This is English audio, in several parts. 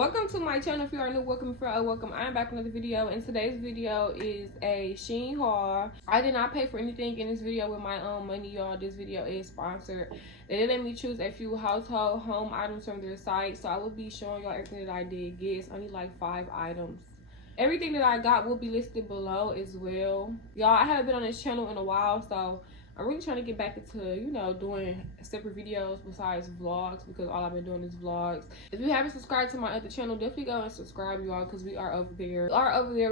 Welcome to my channel. If you are new, welcome. If you're welcome, I'm back with another video, and today's video is a SHEIN haul. I did not pay for anything in this video with my own money, y'all. This video is sponsored. They did let me choose a few household home items from their site, so I will be showing y'all everything that I did get. It's only like 5 items. Everything that I got will be listed below as well. Y'all, I haven't been on this channel in a while, so I'm really trying to get back into, you know, doing separate videos besides vlogs, because all I've been doing is vlogs. If you haven't subscribed to my other channel, definitely go and subscribe, y'all, because we are over there.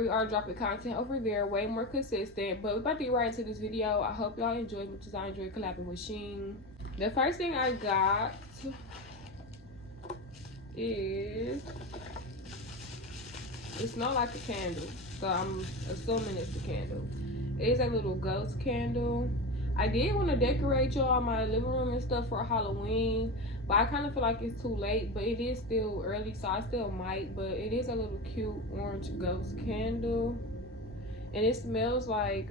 We are dropping content over there, way more consistent. But we're about to get right into this video. I hope y'all enjoy it, because I enjoy collabing with SHEIN. The first thing I got is, it smells like a candle, so I'm assuming it's a candle. It is a little ghost candle. I did want to decorate y'all my living room and stuff for Halloween, but I kind of feel like it's too late, but it is still early, so I still might. But it is a little cute orange ghost candle, and it smells like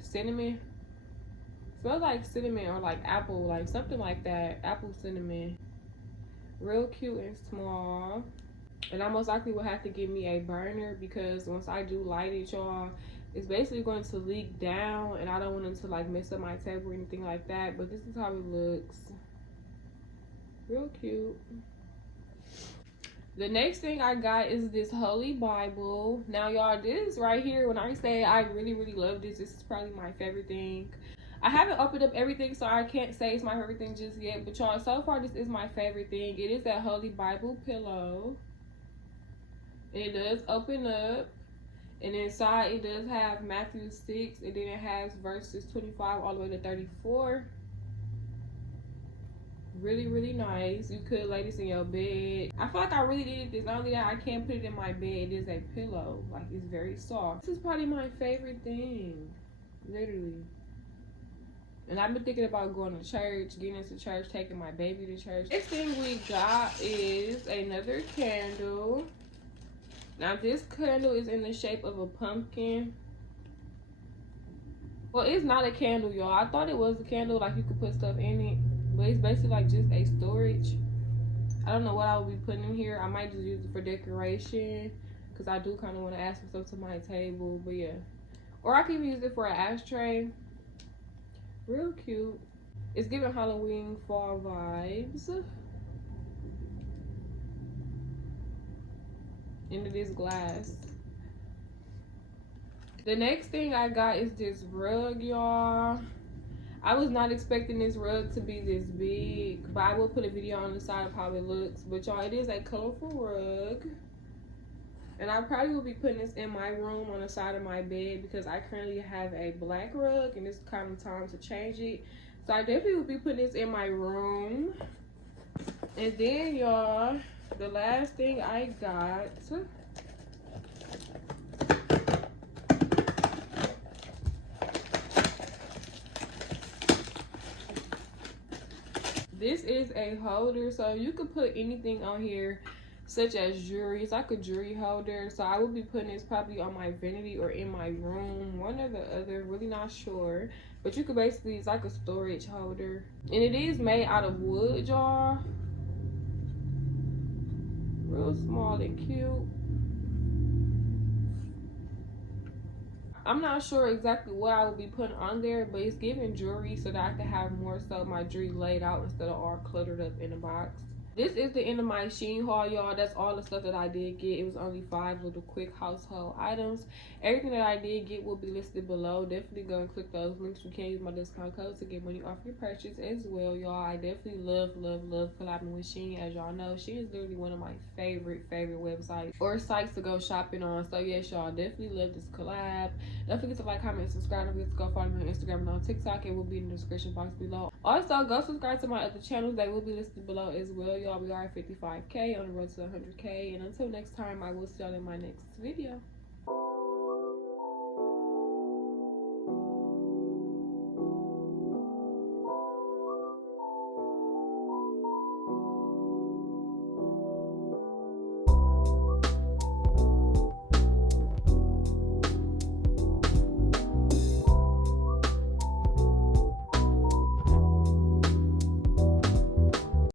cinnamon. It smells like cinnamon or like apple, like something like that. Apple cinnamon. Real cute and small. And I most likely will have to get me a burner, because once I do light it, y'all, it's basically going to leak down, and I don't want it to like mess up my table or anything like that. But this is how it looks. Real cute. The next thing I got is this Holy Bible. Now, y'all, this right here, when I say I really love this, this is probably my favorite thing. I haven't opened up everything, so I can't say it's my favorite thing just yet, but y'all, so far this is my favorite thing. It is that Holy Bible pillow. It does open up, and inside it does have Matthew 6, and then it has verses 25 all the way to 34. Really nice. You could lay this in your bed. I feel like I really needed this. Not only that, I can't put it in my bed. It is a pillow. Like, it's very soft. This is probably my favorite thing, literally. And I've been thinking about going to church, getting into church, taking my baby to church. Next thing we got is another candle. Now, this candle is in the shape of a pumpkin. Well, it's not a candle, y'all. I thought it was a candle, like you could put stuff in it, but it's basically like just a storage. I don't know what I will be putting in here. I might just use it for decoration, because I do kind of want to add some stuff to my table, but yeah. Or I can use it for an ashtray. Real cute. It's giving Halloween fall vibes. And it is glass. The next thing I got is this rug, y'all. I was not expecting this rug to be this big, but I will put a video on the side of how it looks. But y'all, it is a colorful rug, and I probably will be putting this in my room on the side of my bed, because I currently have a black rug, and it's kind of time to change it. So I definitely will be putting this in my room. And then, y'all, the last thing I got, this is a holder, so you could put anything on here, such as jewelry. It's like a jewelry holder, so I will be putting this probably on my vanity or in my room, one or the other, really not sure. But you could basically, it's like a storage holder, and it is made out of wood, y'all. Real small and cute. I'm not sure exactly what I will be putting on there, but it's giving jewelry, so that I can have more so my jewelry laid out instead of all cluttered up in a box. This is the end of my SHEIN haul, y'all. That's all the stuff that I did get. It was only 5 little quick household items. Everything that I did get will be listed below. Definitely go and click those links. You can use my discount code to get money off your purchase as well, y'all. I definitely love collabing with SHEIN. As y'all know, SHEIN is literally one of my favorite websites or sites to go shopping on. So yes, y'all, definitely love this collab. Don't forget to like, comment, and subscribe. Don't forget to go follow me on Instagram and on TikTok. It will be in the description box below. Also, go subscribe to my other channels. They will be listed below as well, y'all. We are at 55K on the road to 100K. And until next time, I will see y'all in my next video.